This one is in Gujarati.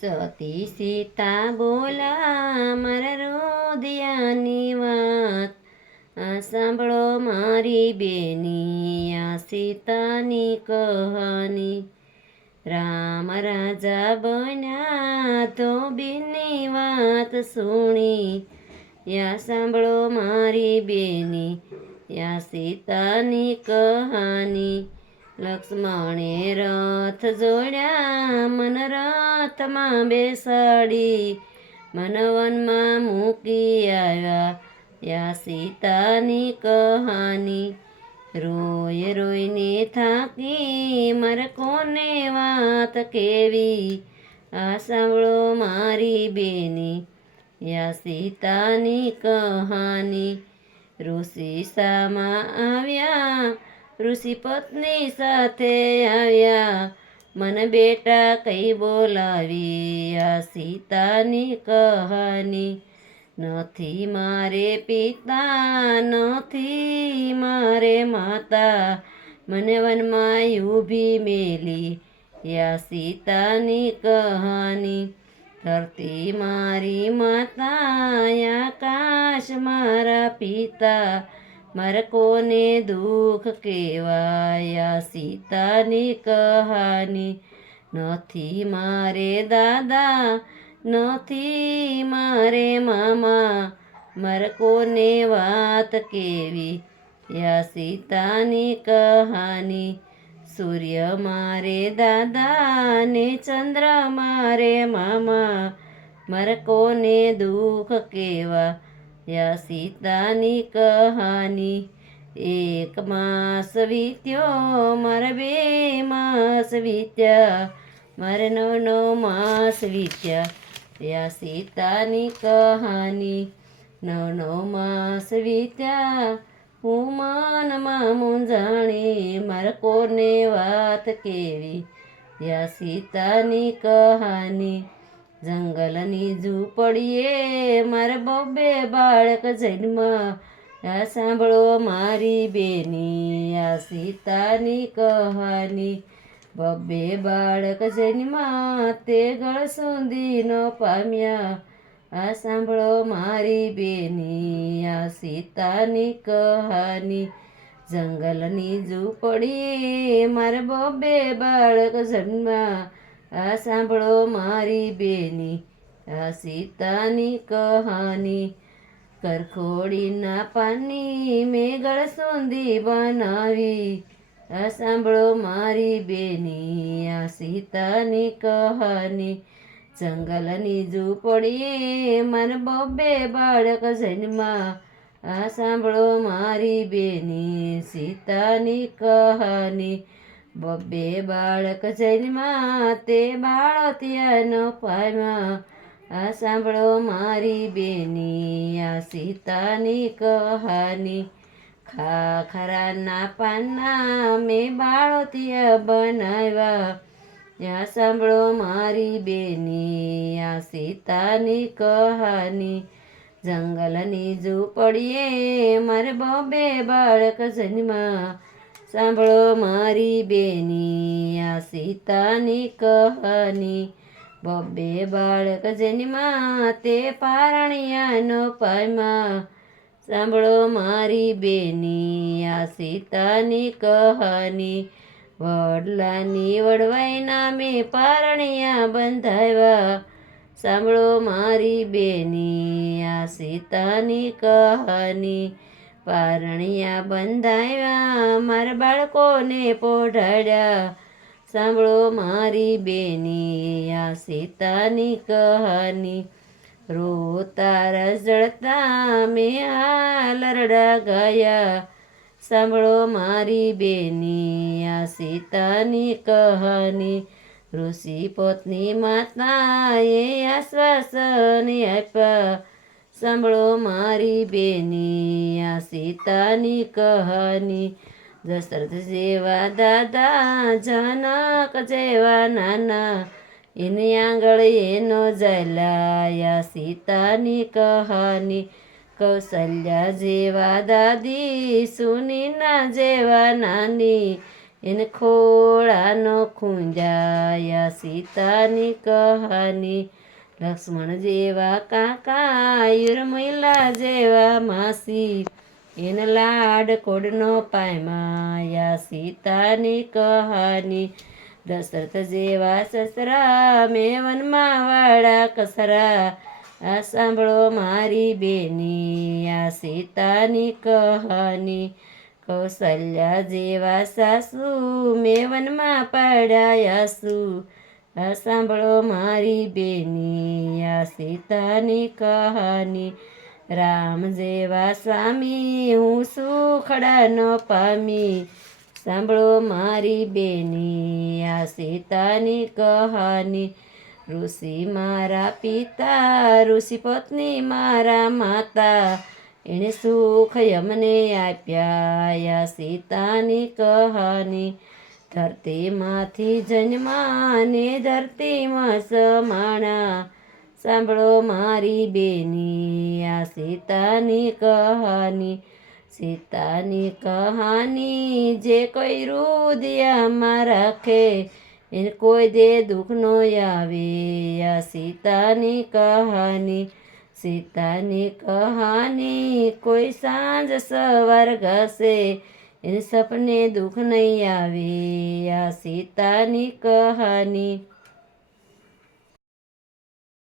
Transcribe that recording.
સતી સીતા બોલા મારા રોદિયાની વાત, આ સાંભળો મારી બેની આ સીતાની કહાની. રામ રાજા બન્યા તો બેની વાત સુણી, યા સાંભળો મારી બેની યા સીતાની કહાની. લક્ષ્મણે રથ જોડ્યા મન રથમાં બેસાડી, મન વનમાં મૂકી આવ્યા યા સીતાની કહાની. રોય રોઈને થાકી મારે કોને વાત કેવી, આ સાંભળો મારી બેની યા સીતાની કહાની. ઋષિ સામા આવ્યા ઋષિ પત્ની સાથે આવ્યા, મને બેટા કઈ બોલાવી આ સીતાની કહાની. નથી મારે પિતા નથી મારે માતા, મને વનમાં ઊભી મેલી યા સીતાની કહાની. ધરતી મારી માતા આકાશ મારા પિતા, મારે કોને દુઃખ કહેવાય સીતાની કહાની. નથી મારે દાદા નથી મારે મામા, મારે કોને વાત કેવી યા સીતાની કહાની. સૂર્ય મારે દાદા ને ચંદ્ર મારે મામા, મારે કોને દુઃખ કહેવા યા સીતાની કહાની. એક માસ વીત્યો મારે 2 માસ વીત્યા, મારે 9 માસ વીત્યા યા સીતાની કહાની. 9 માસ વીત્યા હું મનમાં મૂંઝાણી, મારે કોને વાત કેવી યા સીતાની કહાની. જંગલની ઝૂંપડીએ મારે 2 બાળક જન્મ્યા, આ સાંભળો મારી બેની આ સીતાની કહાની. 2 બાળક જન્મ્યા તે ગળ સુધી ન પામ્યા, આ સાંભળો મારી બેની આ સીતાની કહાની. જંગલની ઝૂંપડીએ મારે 2 બાળક જન્મ્યા, આ સાંભળો મારી બેની આ સીતાની કહાની. કરખોડીના પાની મેં ગળ સુધી બનાવી, આ સાંભળો મારી બેની આ સીતાની કહાની. જંગલની ઝૂંપડીએ મારે 2 બાળક જન્મ્યા, આ સાંભળો મારી બેની સીતાની કહાની. 2 બાળક જન્મ્યા તે બાળો ત્યાં ન પામ્યા, આ સાંભળો મારી બેની આ સીતાની કહાની. ખાખરાના પાના મેં બાળો ત્યાં બનાવ્યા, આ સાંભળો મારી બેની આ સીતાની કહાની. જંગલની ઝૂંપડીએ મારે 2 બાળક જન્મ્યા, સાંભળો મારી બેની આ સીતાની કહાની. 2 બાળક જન્મ્યા તે પારણિયા ન પામ્યા, સાંભળો મારી બેની આ સીતાની કહાની. વડલાની વડવાઈના મેં પારણિયા બંધાવ્યા, સાંભળો મારી બેની આ સીતાની કહાની. પારણિયા બંધાવ્યા મારા બાળકોને પોઢાડ્યા, સાંભળો મારી બેની આ સીતાની કહાની. રોતા રજળતા મેં હાલરડા ગાયા, સાંભળો મારી બેની આ સીતાની કહાની. ઋષિ પત્ની માતાએ આશ્વાસન આપ્યા, સાંભળો મારી બેની આ સીતાની કહાની. દશરથ જેવા દાદા જનક જેવા નાના, એની આંગળ એનો જલાયા સીતાની કહાની. કૌશલ્યા જેવા દાદી સુનીના જેવા નાની, એને ખોળાનો ખૂંજાયા સીતાની કહાની. લક્ષ્મણ જેવા કાકા યુરમિલા જેવા માસી, એને લાડ કોડનો પાયમાયા સીતાની કહાની. દશરથ જેવા સસરા મેં વનમાં વાળા કસરા, આ સાંભળો મારી બેની આ સીતાની કહાની. કૌશલ્યા જેવા સાસુ મેં વનમાં પાડ્યાસુ, આ સાંભળો મારી બેની આ સીતાની કહાની. રામ જેવા સ્વામી હું સુખડા ન પામી, સાંભળો મારી બેની આ સીતાની કહાની. ઋષિ મારા પિતા ઋષિ પત્ની મારા માતા, એણે સુખ અમને આપ્યા આ સીતાની કહાની. ધરતીમાંથી જન્મા ને ધરતીમાં સમાણા, સાંભળો મારી બેની આ સીતાની કહાની. સીતાની કહાની જે કોઈ હૃદયમાં રાખે, એને કોઈ દે દુઃખ નો આવે આ સીતાની કહાની. સીતાની કહાની કોઈ સાંજ સવાર ગાશે, એને સપને દુઃખ નહીં આવે આ સીતાની કહાની.